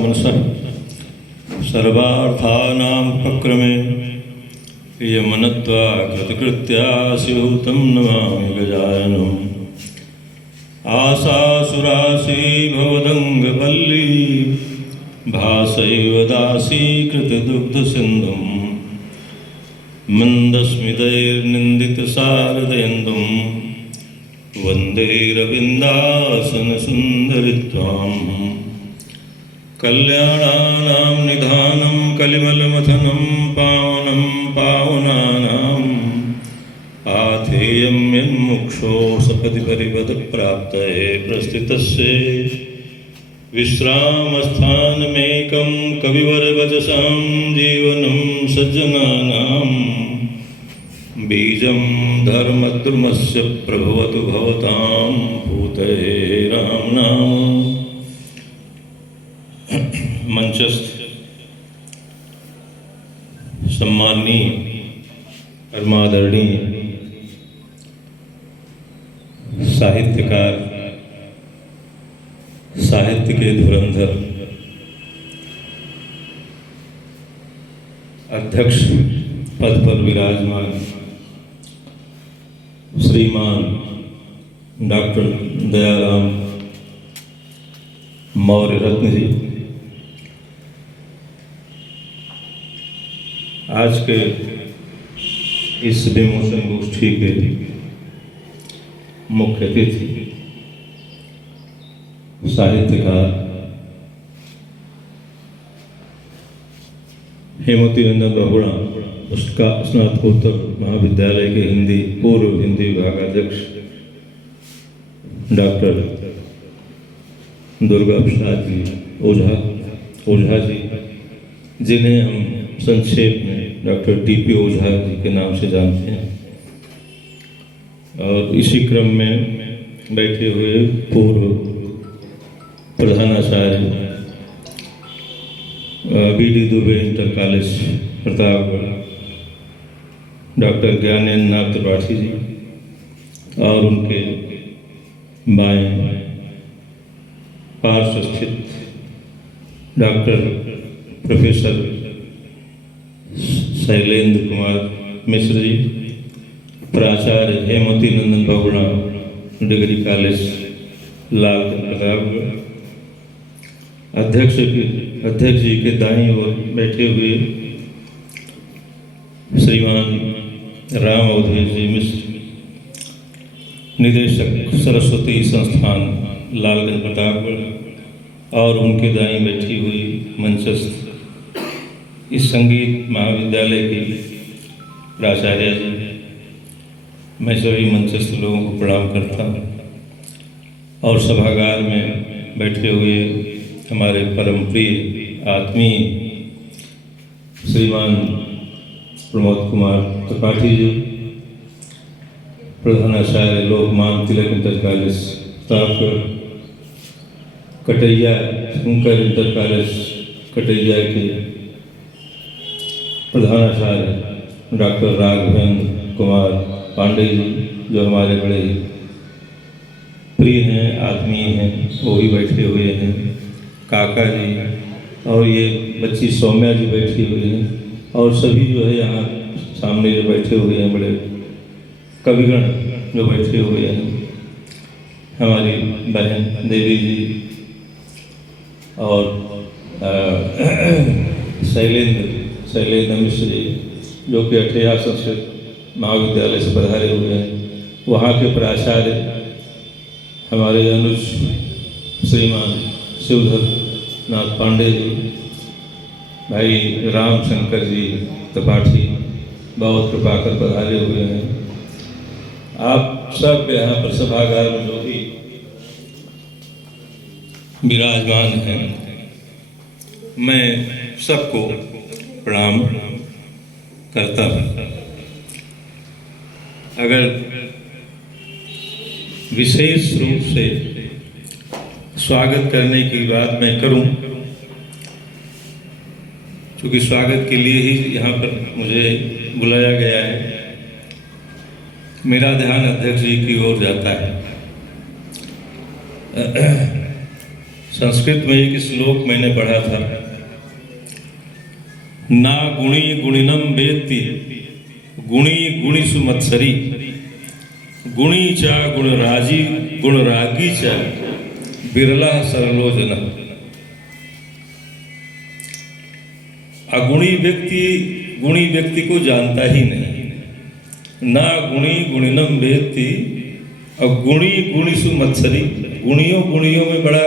मनसः सर्वार्थानां उपक्रमे यमनत्वा कृतकृत्या शिवहुतं नमामि गजाननम्। आशासुराशी भवदङ्गपल्ली भासैव दासीकृतदुग्धसिन्धुं मन्दस्मितैर्निन्दितशारदयन्तं वन्दे रविन्दासनसुन्दरित्वाम्। कल्याणानां निधानं कलिमलमथनं पावनं पावनानां पाथेयं यन्मुक्षो सपदि परिपदप्राप्तये प्रस्थितस्य विश्रामस्थानमेकं कविवरवचसां जीवनं सज्जनानां बीजं धर्मद्रुमस्य प्रभवतु भवतां भूतये रामनाम। मंचस्थ सम्माननीय परमादरणीय साहित्यकार, साहित्य के धुरंधर, अध्यक्ष पद पर विराजमान श्रीमान डॉक्टर दयाराम मौर्य रत्न जी, आज के इस विमोचन गोष्ठी के मुख्य अतिथि साहित्यकार हेमवती नंदन बहुगुणा, उसका स्नातकोत्तर महाविद्यालय के पूर्व हिंदी विभागाध्यक्ष डॉक्टर दुर्गा प्रसाद जी ओझा जी, जिन्हें हम संक्षेप में डॉक्टर टी.पी. ओझा जी के नाम से जानते हैं, और इसी क्रम में बैठे हुए पूर्व प्रधानाचार्य B D. Dubey inter college Pratapgarh doctor Gyanendra Nath Tripathi ji, और उनके बाएं पार्श्व स्थित डॉक्टर प्रोफेसर शैलेंद्र कुमार मिश्र जी, प्राचार्य हेमवती नंदन बहुगुणा डिग्री कॉलेज लालगंज प्रतापगढ़, अध्यक्ष जी के दाईं ओर बैठे हुए श्रीमान राम अवधेश जी मिश्र, निदेशक सरस्वती संस्थान लालगंज प्रतापगढ़, और उनके दाईं बैठी हुई मंचस्थ इस संगीत महाविद्यालय की प्राचार्य जी। मैं सभी मंचस्थ लोगों को प्रणाम करता हूँ, और सभागार में बैठे हुए हमारे परम प्रिय आत्मीय श्रीमान प्रमोद कुमार त्रिपाठी जी, प्रधानाचार्य Lokman Tilak inter college Pratapgarh, Kataiya Shankar inter college Kataiya के प्रधानाचार्य डॉक्टर राघवेंद्र कुमार पांडे जी, जो हमारे बड़े प्रिय हैं, आत्मीय हैं, वो भी बैठे हुए हैं, काका जी, और ये बच्ची सौम्या जी बैठी हुई हैं, और सभी जो है यहाँ सामने जो बैठे हुए हैं बड़े कविगण जो बैठे हुए हैं, हमारी बहन देवी जी और शैलेंद्र मिश्र जी, जो कि अठैया संस्कृत महाविद्यालय से पधारे हुए हैं, वहाँ के प्राचार्य हमारे अनुज श्रीमान शिवधर नाथ पांडे जी, भाई रामशंकर जी त्रिपाठी बहुत कृपा कर पधारे हुए हैं। आप सब यहाँ पर सभागार में जो भी विराजमान हैं, मैं सबको प्रणाम करता हूँ। अगर विशेष रूप से स्वागत करने की बात मैं करूं, क्योंकि स्वागत के लिए ही यहाँ पर मुझे बुलाया गया है, मेरा ध्यान अध्यक्ष जी की ओर जाता है। संस्कृत में एक श्लोक मैंने पढ़ा था, ना गुणी गुणिनम वेत्ति गुणी गुणिषु मत्सरी गुणी चा गुणरागी चा बिरला सरलो जन। अगुणी व्यक्ति गुणी व्यक्ति को जानता ही नहीं। ना गुणी गुणिनम वेत्ति और गुणी गुणिषु मत्सरी, गुणियों में बड़ा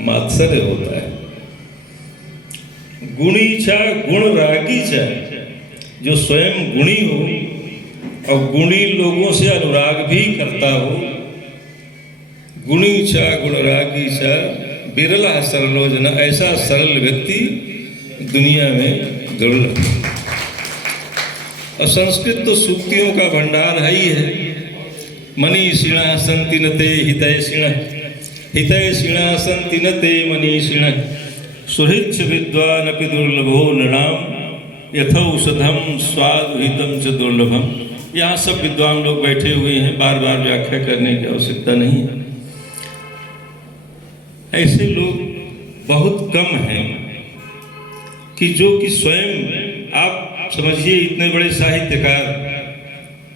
मात्सर्य होता है। गुणी चा गुणरागी चा, जो स्वयं गुणी हो और गुणी लोगों से अनुराग भी करता हो। गुणी चा गुणरागी चा बिरला सरलो जन, ऐसा सरल व्यक्ति दुनिया में दुर्लभ। और संस्कृत तो सूक्तियों का भंडार है ही है। मनीषिणः सन्ति न ते हितैषिणः सन्ति न ते मनीषिणः सुहृच्छ विद्वानपि दुर्लभो नृणाम यथौषधम स्वादुहितम च दुर्लभम। यहाँ सब विद्वान लोग बैठे हुए हैं, बार बार व्याख्या करने की आवश्यकता नहीं है। ऐसे लोग बहुत कम हैं कि जो कि स्वयं, आप समझिए इतने बड़े साहित्यकार,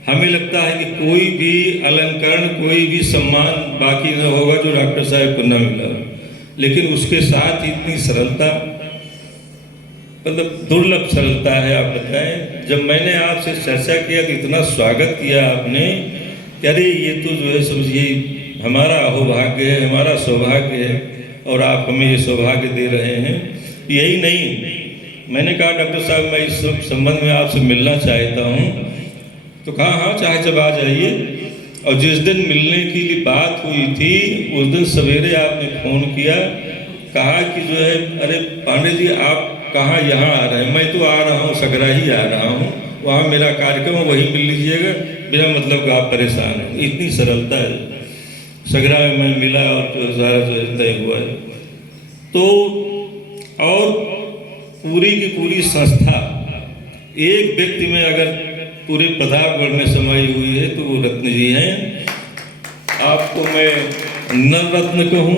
हमें लगता है कि कोई भी अलंकरण, कोई भी सम्मान बाकी न होगा जो डॉक्टर साहब को न मिला, लेकिन उसके साथ इतनी सरलता, मतलब दुर्लभ सरलता है। आप बताएं, जब मैंने आपसे चर्चा किया तो इतना स्वागत किया आपने कि अरे ये तो जो है समझिए हमारा अहोभाग्य है, हमारा सौभाग्य है और आप हमें ये सौभाग्य दे रहे हैं। यही नहीं, मैंने कहा डॉक्टर साहब मैं इस संबंध में आपसे मिलना चाहता हूँ। तो कहा हाँ चाहे जब आ जाइए। और जिस दिन मिलने की बात हुई थी उस दिन सवेरे आपने फ़ोन किया, कहा कि जो है अरे पांडे जी आप कहाँ यहाँ आ रहे हैं? मैं तो आ रहा हूँ, सगरा ही आ रहा हूँ, वहाँ मेरा कार्यक्रम है, वहीं मिल लीजिएगा, बिना मतलब का आप परेशान हैं। इतनी सरलता है। सगरा में मैं मिला और तो सारा जो तय हुआ है। तो और पूरी की पूरी संस्था एक व्यक्ति में अगर पूरे प्रतापगढ़ में समाई हुई है तो वो रत्न जी हैं। आपको मैं नर रत्न कहूँ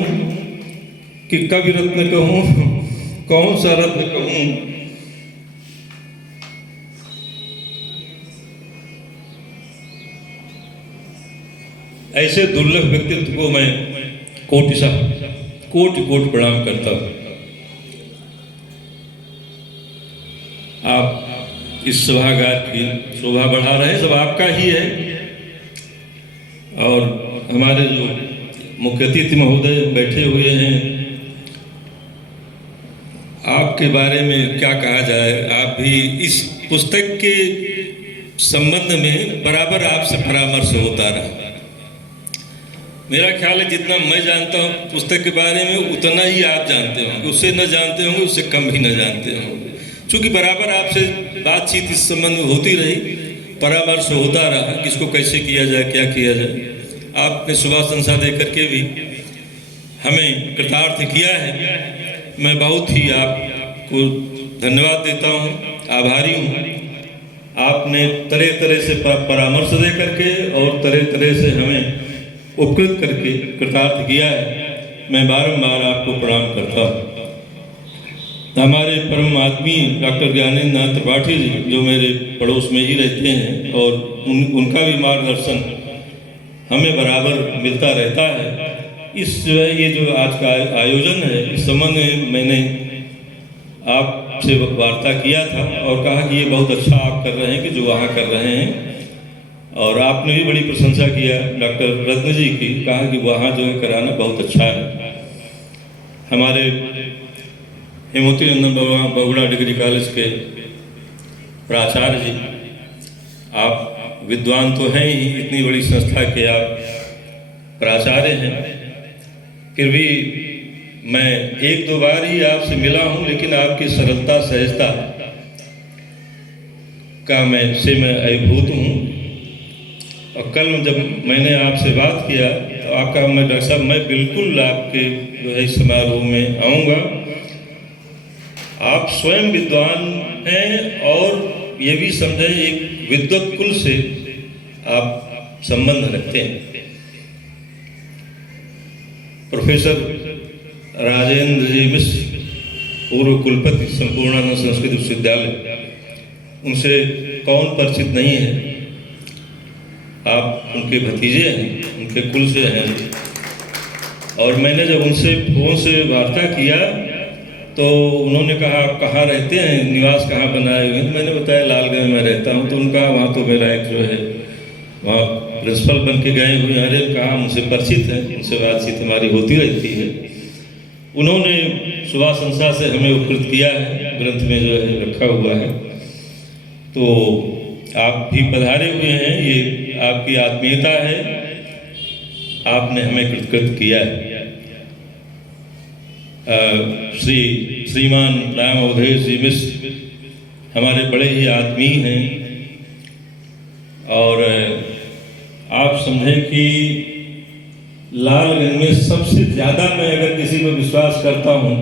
कि कवि रत्न कहूँ, कौन सा रत्न कहूँ? ऐसे दुर्लभ व्यक्तित्व को मैं कोटि प्रणाम करता हूँ। आप इस सभागार की शोभा बढ़ा रहे हैं, सब आपका ही है। और हमारे जो मुख्य अतिथि महोदय बैठे हुए हैं, आपके बारे में क्या कहा जाए। आप भी इस पुस्तक के संबंध में बराबर आपसे परामर्श होता रहा। मेरा ख्याल है जितना मैं जानता हूँ पुस्तक के बारे में उतना ही आप जानते होंगे, उससे न जानते होंगे, उससे कम भी न जानते होंगे। चूँकि बराबर आपसे बातचीत इस संबंध में होती रही, परामर्श होता रहा किसको कैसे किया जाए, क्या किया जाए। आपने सुबह संसा दे करके भी हमें कृतार्थ किया है। मैं बहुत ही आपको धन्यवाद देता हूँ, आभारी हूँ। आपने तरह तरह से परामर्श दे करके और तरह तरह से हमें उपकृत करके कृतार्थ किया है। मैं बारंबार आपको प्रणाम करता हूँ। हमारे परम आदमी डॉक्टर ज्ञानेंद्र नाथ त्रिपाठी जी जो मेरे पड़ोस में ही रहते हैं और उनका भी मार्गदर्शन हमें बराबर मिलता रहता है। इस ये जो आज का आयोजन है इस संबंध में मैंने आपसे वार्ता किया था और कहा कि ये बहुत अच्छा आप कर रहे हैं कि जो वहाँ कर रहे हैं। और आपने भी बड़ी प्रशंसा किया डॉक्टर रत्न जी की, कहा कि वहाँ जो है कराना बहुत अच्छा है। हमारे हेमवती नंदन बहुगुणा डिग्री कॉलेज के प्राचार्य जी, आप विद्वान तो हैं ही, इतनी बड़ी संस्था के आप प्राचार्य हैं, फिर भी मैं एक दो बार ही आपसे मिला हूं, लेकिन आपकी सरलता सहजता का मैं अभिभूत हूं। और कल जब मैंने आपसे बात किया तो आपका मैं डॉक्टर साहब मैं बिल्कुल आपके जो है समारोह में आऊँगा। आप स्वयं विद्वान हैं और ये भी समझें एक विद्वत कुल से आप संबंध रखते हैं। प्रोफेसर राजेंद्र जी मिश्र, पूर्व कुलपति संपूर्णानंद संस्कृत विश्वविद्यालय, उनसे कौन परिचित नहीं है। आप उनके भतीजे हैं, उनके कुल से हैं। और मैंने जब उनसे फ़ोन से वार्ता किया तो उन्होंने कहा कहाँ रहते हैं, निवास कहाँ बनाए हुए हैं। तो मैंने बताया लालगंज में रहता हूँ। तो उनका वहाँ तो मेरा एक जो है वहाँ प्रिंसिपल बन के गए हुए हैं। अरे कहा उनसे परिचित है, उनसे बातचीत हमारी होती रहती है। उन्होंने सुबह संसा से हमें उपकृत किया है, ग्रंथ में जो है रखा हुआ है। तो आप भी पधारे हुए हैं, ये आपकी आत्मीयता है, आपने हमें कृतकृत किया है। श्रीमान राम अवधेश जी मिश्र हमारे बड़े ही आत्मीय हैं। और आप समझें कि लालगंज में सबसे ज़्यादा मैं अगर किसी पर विश्वास करता हूँ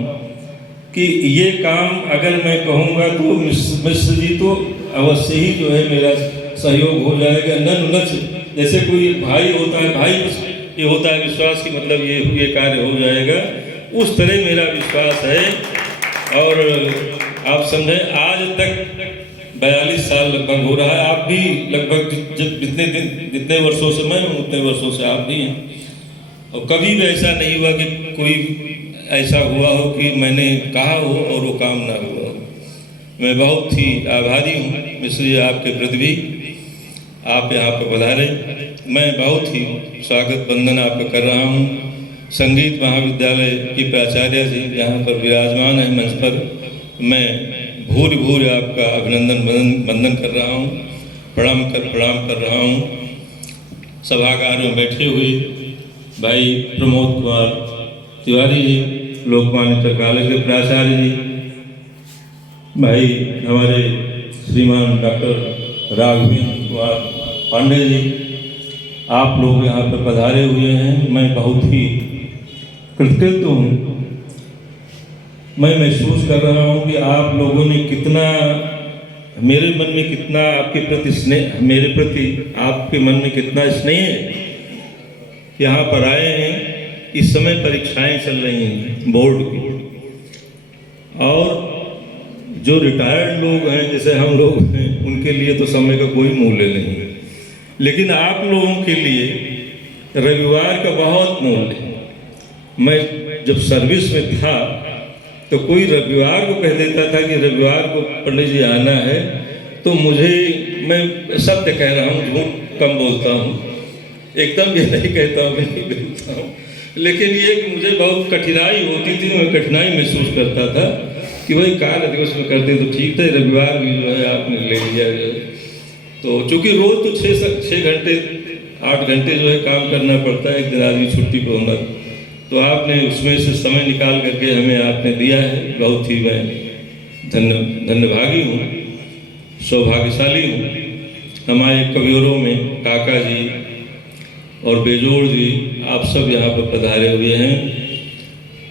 कि ये काम अगर मैं कहूँगा तो मिश्र जी तो अवश्य ही जो है मेरा सहयोग हो जाएगा। नच जैसे कोई भाई होता है, भाई ये होता है विश्वास की मतलब ये कार्य हो जाएगा, उस तरह मेरा विश्वास है। और आप समझें आज तक 42 साल लगभग हो रहा है। आप भी लगभग जितने वर्षों से मैं हूँ उतने वर्षों से आप भी हैं। और कभी भी ऐसा नहीं हुआ कि कोई ऐसा हुआ हो कि मैंने कहा हो और वो काम ना हुआ हो। मैं बहुत ही आभारी हूँ मिश्र जी आपके प्रति भी। आप यहाँ पर पधारे, मैं बहुत ही स्वागत वंदन आपका कर रहा हूँ। संगीत महाविद्यालय की प्राचार्य जी यहाँ पर विराजमान है मंच पर, मैं भूरि भूरि आपका अभिनंदन वंदन कर रहा हूँ, प्रणाम कर रहा हूँ। सभागार में बैठे हुए भाई प्रमोद कुमार तिवारी जी, लोकमान्य तिलक कॉलेज के प्राचार्य जी, भाई हमारे श्रीमान डॉक्टर राघवेंद्र कुमार पांडे जी, आप लोग यहाँ पर पधारे हुए हैं। मैं बहुत ही कृतज्ञ हूँ। मैं महसूस कर रहा हूँ कि आप लोगों ने कितना मेरे मन में कितना आपके प्रति स्नेह, मेरे प्रति आपके मन में कितना स्नेह है। यहाँ पर आए हैं, इस समय परीक्षाएं चल रही हैं बोर्ड की, और जो रिटायर्ड लोग हैं जैसे हम लोग हैं उनके लिए तो समय का कोई मूल्य नहीं है, लेकिन आप लोगों के लिए रविवार का बहुत मूल्य है। मैं जब सर्विस में था तो कोई रविवार को कह देता था कि रविवार को पंडित जी आना है, तो मैं सत्य कह रहा हूँ, झूठ कम बोलता हूँ, एकदम ये नहीं कहता हूँ, नहीं बोलता हूँ, लेकिन ये मुझे बहुत कठिनाई होती थी। मैं कठिनाई महसूस करता था कि भाई काल दिवस में करते तो ठीक था, रविवार भी जो है आपने ले लिया जो है। तो चूँकि रोज़ तो 6 घंटे 8 घंटे जो है काम करना पड़ता है, एक दिन आदमी छुट्टी पर होना, तो आपने उसमें से समय निकाल करके हमें आपने दिया है। बहुत ही मैं धन्यभागी हूँ, सौभाग्यशाली हूँ। हमारे कवियोरों में काका जी और बेजोड़ जी आप सब यहाँ पर पधारे हुए हैं।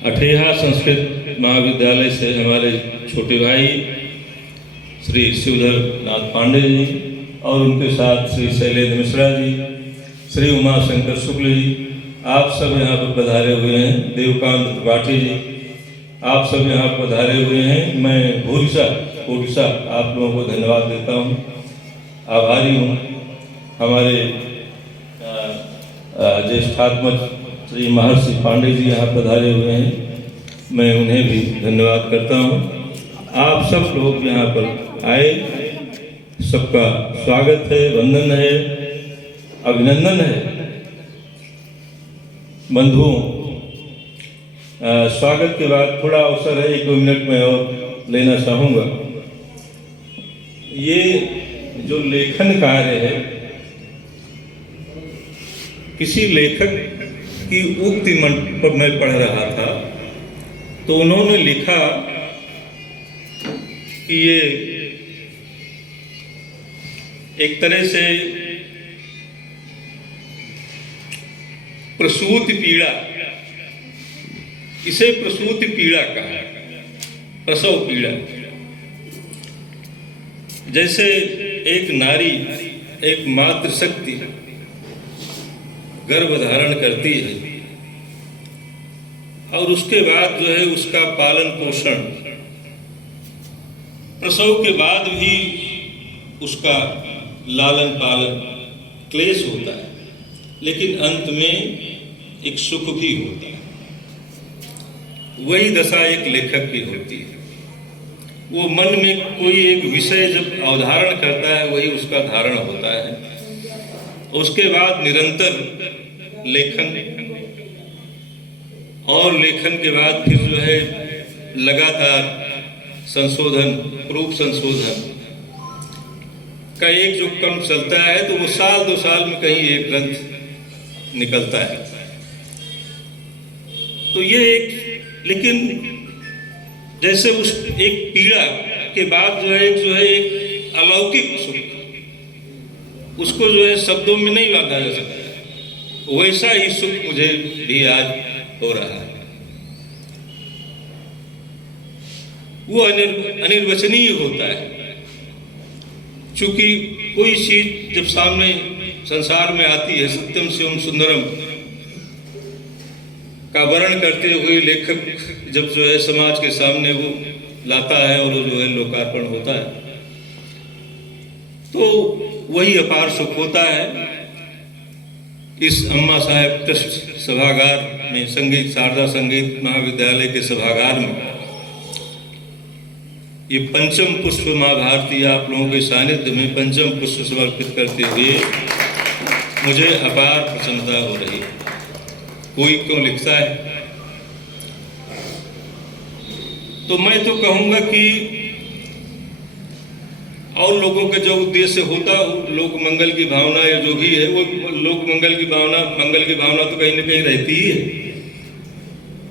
अठेहा संस्कृत महाविद्यालय से हमारे छोटे भाई श्री शिवधर नाथ पांडे जी और उनके साथ श्री शैलेंद्र मिश्रा जी, श्री उमाशंकर शुक्ल जी, आप सब यहाँ पर पधारे हुए हैं। देवकांत त्रिपाठी जी, आप सब यहाँ पधारे हुए हैं। मैं भूरिशा आप लोगों को धन्यवाद देता हूँ, आभारी हूँ। हमारे ज्येष्ठात्मज श्री महर्षि पांडे जी यहाँ पधारे हुए हैं, मैं उन्हें भी धन्यवाद करता हूँ। आप सब लोग यहाँ पर आए, सबका स्वागत है, वंदन है, अभिनंदन है। बंधुओं, स्वागत के बाद थोड़ा अवसर है, 1-2 मिनट में और लेना चाहूँगा। ये जो लेखन कार्य है, किसी लेखक की उक्ति पर मैं पढ़ रहा था, तो उन्होंने लिखा कि ये एक तरह से प्रसूति पीड़ा, इसे प्रसूति पीड़ा कहा, प्रसव पीड़ा। जैसे एक नारी, एक मातृशक्ति गर्भ धारण करती है, और उसके बाद जो है उसका पालन पोषण, प्रसव के बाद भी उसका लालन पालन क्लेश होता है, लेकिन अंत में एक सुख भी होता है। वही दशा एक लेखक की होती है। वो मन में कोई एक विषय जब अवधारण करता है वही उसका धारण होता है। उसके बाद निरंतर लेखन, और लेखन के बाद फिर जो है लगातार संशोधन, प्रूफ संशोधन का एक जो क्रम चलता है, तो वो साल 2 साल में कहीं एक ग्रंथ निकलता है। तो ये एक, लेकिन जैसे उस एक पीड़ा के बाद जो है एक अलौकिक सुख, उसको जो है शब्दों में नहीं बांधा जा सकता, वैसा ही सुख मुझे भी आज हो रहा है। वो अनिर्वचनीय होता है, क्योंकि कोई चीज जब सामने संसार में आती है, सत्यम शिवम सुंदरम का वर्णन करते हुए लेखक जब जो है समाज के सामने वो लाता है और वो जो है लोकार्पण होता है, तो वही अपार सुख होता है। इस अम्मा साहेब ट्रस्ट सभागार में, संगीत शारदा संगीत महाविद्यालय के सभागार में ये पंचम पुष्प माँ भारती आप लोगों के सानिध्य में पंचम पुष्प समर्पित करते हुए मुझे अपार प्रसन्नता हो रही है। कोई क्यों लिखता है, तो मैं तो कहूँगा कि और लोगों के जो उद्देश्य होता हो, लोक मंगल की भावना या जो भी है, वो लोक मंगल की भावना तो कहीं ना कहीं रहती ही है,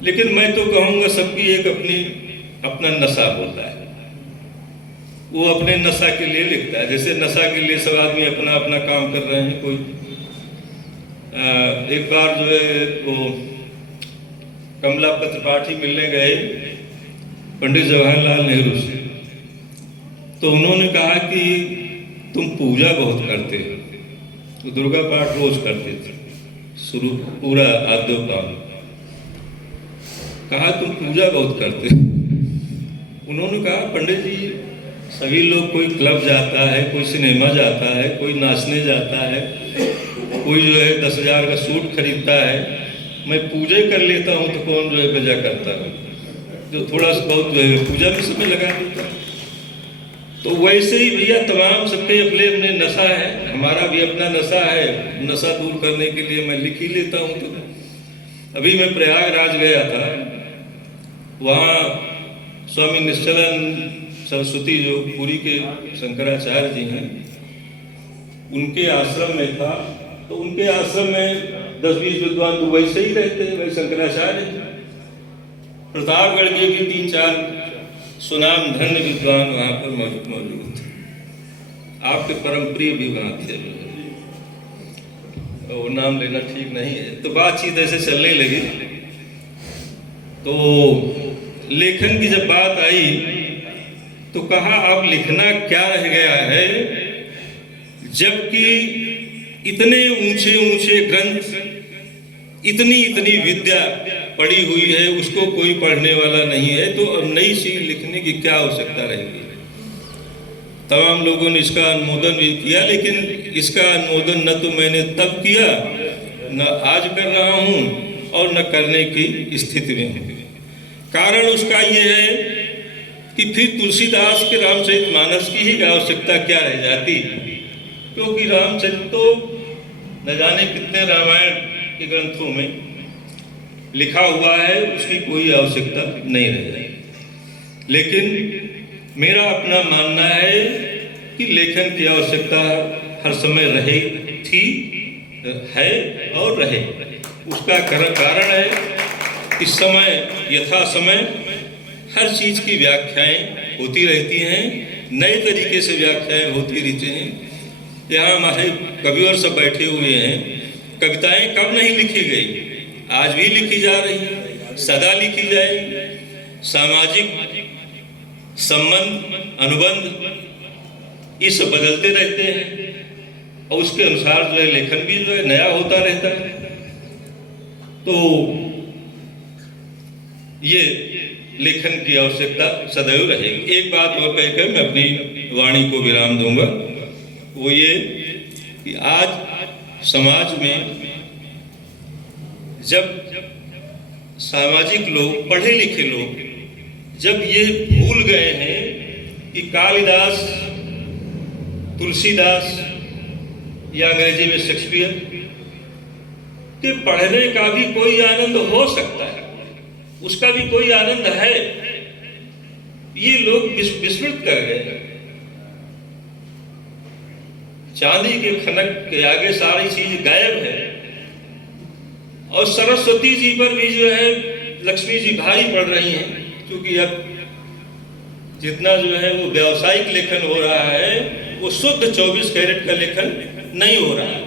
लेकिन मैं तो कहूँगा सबकी एक अपना नशा होता है। वो अपने नशा के लिए लिखता है, जैसे नशा के लिए सब आदमी अपना अपना काम कर रहे हैं। कोई एक बार जो है वो कमला त्रिपाठी मिलने गए पंडित जवाहरलाल नेहरू से, तो उन्होंने कहा कि तुम पूजा बहुत करते हो, तो दुर्गा पाठ रोज करते थे, शुरू पूरा आद्य काम। कहा तुम पूजा बहुत करते हो। उन्होंने कहा पंडित जी सभी लोग, कोई क्लब जाता है, कोई सिनेमा जाता है, कोई नाचने जाता है, कोई जो है 10,000 का सूट खरीदता है, मैं पूजा कर लेता हूँ तो कौन जो है पूजा करता है, जो थोड़ा सा बहुत जो है पूजा में समय लगा देता है। तो वैसे ही भैया तमाम सबके अपने अपने नशा है, हमारा भी अपना नशा है। नशा दूर करने के लिए मैं लिख ही लेता हूँ। तो अभी मैं प्रयागराज गया था, वहाँ स्वामी निश्चलानंद सरस्वती जो पुरी के शंकराचार्य जी हैं, उनके आश्रम में था। तो उनके आश्रम में 10-20 विद्वान तो वैसे ही रहते हैं, वही शंकराचार्य। प्रतापगढ़ के भी 3-4 सुनाम धन्य विद्वान वहाँ पर मौजूद थे। आपके परम प्रिय भी वहाँ थे, वो नाम लेना ठीक नहीं है। तो बातचीत ऐसे चलने लगी, तो लेखन की जब बात आई तो कहा अब लिखना क्या रह गया है, जबकि इतने ऊंचे ऊंचे ग्रंथ, इतनी विद्या पड़ी हुई है, उसको कोई पढ़ने वाला नहीं है, तो अब नई चीज लिखने की क्या आवश्यकता रहेगी। तमाम लोगों ने इसका अनुमोदन भी किया, लेकिन इसका अनुमोदन न तो मैंने तब किया, न आज कर रहा हूँ, और न करने की स्थिति में हूँ। कारण उसका ये है कि फिर तुलसीदास के रामचरितमानस की ही आवश्यकता क्या रह जाती, क्योंकि रामचरित तो न जाने कितने रामायण के ग्रंथों में लिखा हुआ है, उसकी कोई आवश्यकता नहीं रह जाती। लेकिन मेरा अपना मानना है कि लेखन की आवश्यकता हर समय रहे थी, है और रहे। उसका कारण है कि समय यथा समय हर चीज की व्याख्याएं होती रहती हैं, नए तरीके से व्याख्याएं होती रहती हैं। यहाँ हमारे कविवर सब बैठे हुए हैं, कविताएं कब नहीं लिखी गई, आज भी लिखी जा रही है, सदा लिखी जाएगी। सामाजिक संबंध, अनुबंध ये सब बदलते रहते हैं, और उसके अनुसार जो है लेखन भी जो है नया होता रहता है। तो ये लेखन की आवश्यकता सदैव रहेगी। एक बात और कहकर मैं अपनी वाणी को विराम दूंगा, वो ये कि आज समाज में जब सामाजिक लोग, पढ़े लिखे लोग जब ये भूल गए हैं कि कालिदास, तुलसीदास या अंग्रेजी में शेक्सपियर के पढ़ने का भी कोई आनंद हो सकता है, उसका भी कोई आनंद है, ये लोग विस्मृत कर गए। चांदी के खनक के आगे सारी चीज गायब है। और सरस्वती जी पर भी जो है लक्ष्मी जी भारी पड़ रही हैं, क्योंकि अब जितना जो है वो व्यावसायिक लेखन हो रहा है, वो शुद्ध 24 कैरेट का लेखन नहीं हो रहा है।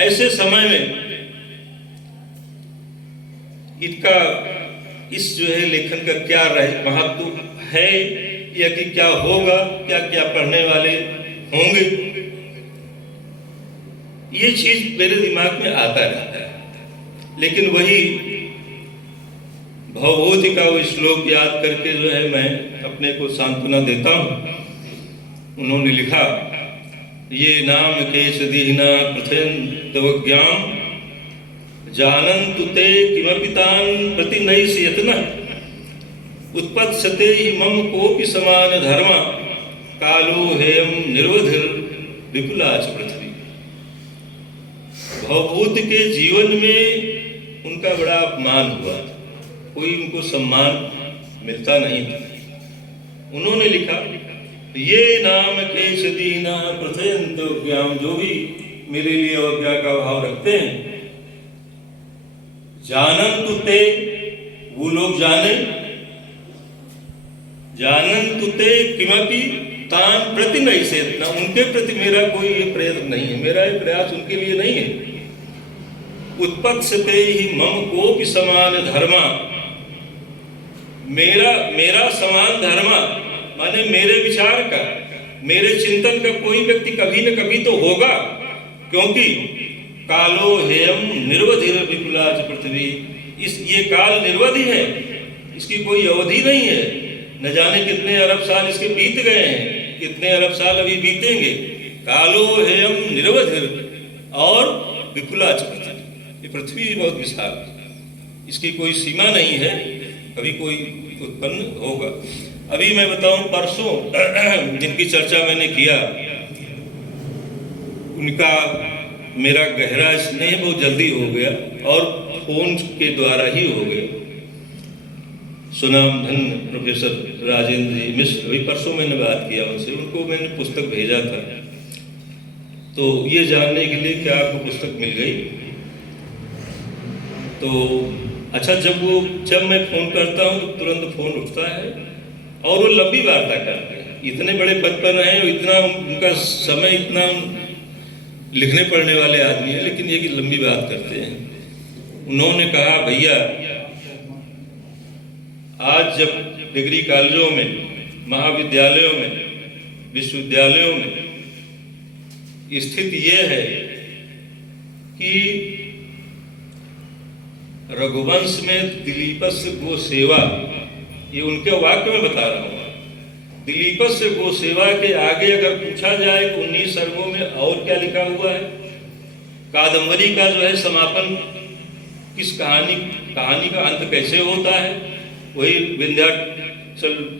ऐसे समय में इनका इस जो है लेखन का क्या महत्व है, या कि क्या होगा, क्या क्या पढ़ने वाले होंगे, ये चीज मेरे दिमाग में आता रहता है। लेकिन वही भवभूति का वो श्लोक याद करके जो है मैं अपने को सांत्वना देता हूँ। उन्होंने लिखा, ये नाम केश दीना प्रथन तव ज्ञान जानन्तु ते किमपि तान् प्रति नैष यत्नः उत्पत्स्यते हि मम कोऽपि समान धर्म कालो हेयं निर्वधिर विपुलाच पृथ्वी। भवभूत के जीवन में उनका बड़ा अपमान हुआ, कोई उनको सम्मान मिलता नहीं था। उन्होंने लिखा, ये नाम केश दीना प्रथयन्तो ज्ञान, जो भी मेरे लिए अवज्ञा का भाव रखते हैं, जानन्तु ते, वो लोग जाने, जानन्तु ते किमपि तान प्रति नैष यत्नः, उनके प्रति मेरा कोई ये प्रयत्न नहीं है, मेरा ये प्रयास उनके लिए नहीं है। उत्पत्स्यते हि मम कोऽपि समान धर्मा, मेरा समान धर्म माने मेरे विचार का, मेरे चिंतन का कोई व्यक्ति कभी न कभी तो होगा, क्योंकि कालो हेयम निर्वधिर विपुलाच पृथ्वी, ये काल निर्वधि है, इसकी कोई अवधि नहीं है। न जाने कितने अरब साल इसके बीत गए हैं, कितने अरब साल अभी बीतेंगे। कालो हेयम निर्वधिर और विपुलाच पृथ्वी, ये पृथ्वी बहुत विशाल है, इसकी कोई सीमा नहीं है, कभी कोई उत्पन्न होगा। अभी मैं बताऊं, परसों जिनकी चर्चा मैंने किया, उनका मेरा गहरा स्नेह बहुत जल्दी हो गया और फोन के द्वारा ही हो गया। सुनाम धन प्रोफेसर राजेंद्र जी मिश्र, अभी परसों मैंने बात किया उनसे, उनको मैंने पुस्तक भेजा था, तो ये जानने के लिए कि आपको पुस्तक मिल गई। तो अच्छा, जब मैं फ़ोन करता हूँ तो तुरंत फ़ोन उठता है और वो लंबी वार्ता करते हैं। इतने बड़े पद पर रहे हैं, इतना उनका समय, इतना लिखने पढ़ने वाले आदमी है, लेकिन ये कि लंबी बात करते हैं। उन्होंने कहा, भैया आज जब डिग्री कॉलेजों में, महाविद्यालयों में, विश्वविद्यालयों में स्थिति ये है कि रघुवंश में दिलीपस्य गो सेवा, ये उनके वाक्य में बता रहा हूँ, दिलीपस्य गो सेवा के आगे अगर पूछा जाए कि 19 सर्गों में और क्या लिखा हुआ है, कादम्बरी का जो है समापन किस कहानी का अंत कैसे होता है, वही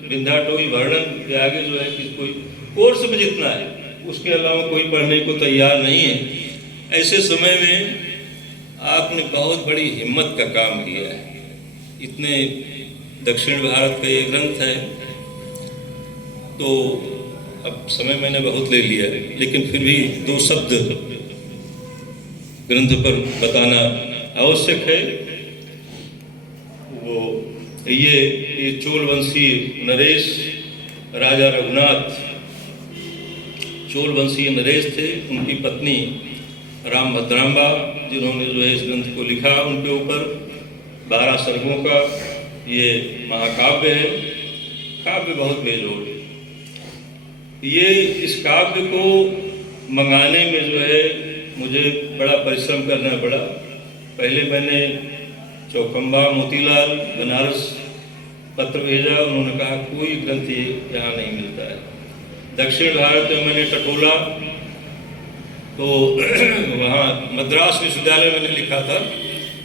विंध्याटोई वर्णन के आगे जो है कि कोई कोर्स में जितना है, उसके अलावा कोई पढ़ने को तैयार नहीं है। ऐसे समय में आपने बहुत बड़ी हिम्मत का काम किया है। इतने दक्षिण भारत का ये ग्रंथ है, तो अब समय मैंने बहुत ले लिया, लेकिन फिर भी 2 शब्द ग्रंथ पर बताना आवश्यक है। वो ये चोलवंशी नरेश, राजा रघुनाथ चोलवंशी नरेश थे, उनकी पत्नी रामभद्रांबा, जिन्होंने जो है इस ग्रंथ को लिखा, उनके ऊपर 12 सर्गों का ये महाकाव्य है। काव्य बहुत बेजोड़ है। ये इस काव्य को मंगाने में जो है मुझे बड़ा परिश्रम करना पड़ा। पहले मैंने चौखंबा मोतीलाल बनारस पत्र भेजा, उन्होंने कहा कोई ग्रंथ यहाँ नहीं मिलता है। दक्षिण भारत में मैंने टटोला तो वहाँ मद्रास विश्वविद्यालय मैंने लिखा था,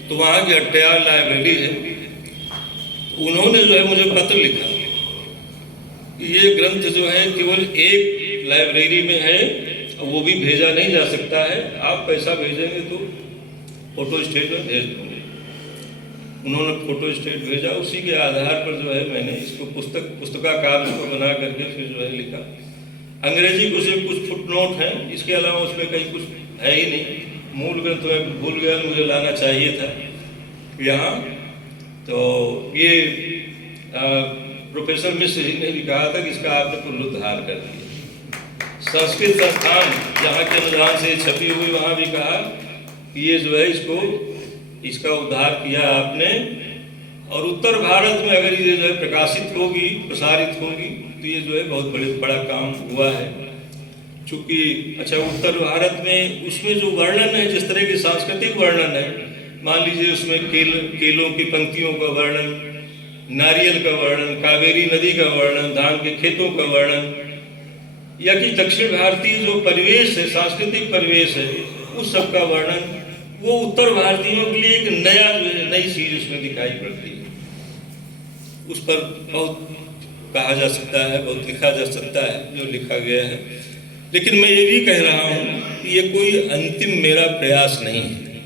तो वहाँ की अट्टयार लाइब्रेरी है, उन्होंने जो है मुझे पत्र लिखा, ये ग्रंथ जो है केवल एक लाइब्रेरी में है, वो भी भेजा नहीं जा सकता है, आप पैसा भेजेंगे तो फोटो स्टेट में भेज दूँगे। उन्होंने फोटो स्टेट भेजा, उसी के आधार पर जो है मैंने इसको पुस्तकाकार इसको बना करके फिर जो है लिखा। अंग्रेजी कुछ फुटनोट है, इसके अलावा उसमें कहीं कुछ है ही नहीं। मूल ग्रंथ में भूल गया, मुझे लाना चाहिए था यहाँ। तो ये प्रोफेसर मिश्र जी ने भी कहा था कि इसका आपने पुनरुद्धार कर दिया। संस्कृत संस्थान जहाँ के अनुदान से छपी हुई, वहाँ भी कहा कि ये जो है इसका उद्धार किया आपने, और उत्तर भारत में अगर ये जो है प्रकाशित होगी, प्रसारित होगी, तो ये जो है बहुत बड़ा काम हुआ है। चूँकि अच्छा उत्तर भारत में उसमें जो वर्णन है, जिस तरह के सांस्कृतिक वर्णन है, मान लीजिए उसमें केलों की पंक्तियों का वर्णन, नारियल का वर्णन, कावेरी नदी का वर्णन, धान के खेतों का वर्णन, या कि दक्षिण भारतीय जो परिवेश है, सांस्कृतिक परिवेश है, उस सब का वर्णन, वो उत्तर भारतीयों के लिए एक नई चीज उसमें दिखाई पड़ती है। उस पर बहुत कहा जा सकता है, बहुत लिखा जा सकता है जो लिखा गया है, लेकिन मैं ये भी कह रहा हूँ कि ये कोई अंतिम मेरा प्रयास नहीं है,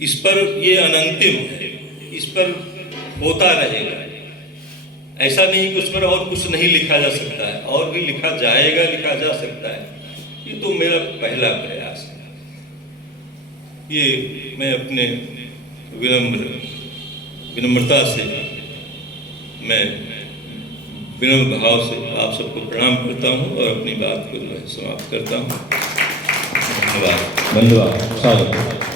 इस पर ये अनंतिम है, इस पर होता रहेगा। ऐसा नहीं कि उस पर और कुछ नहीं लिखा जा सकता है, और भी लिखा जाएगा, लिखा जा सकता है। ये तो मेरा पहला प्रयास है। ये मैं अपने विनम्रता से, मैं विनम्र भाव से आप सबको प्रणाम करता हूँ और अपनी बात को समाप्त करता हूँ। धन्यवाद। धन्यवाद। स्वागत।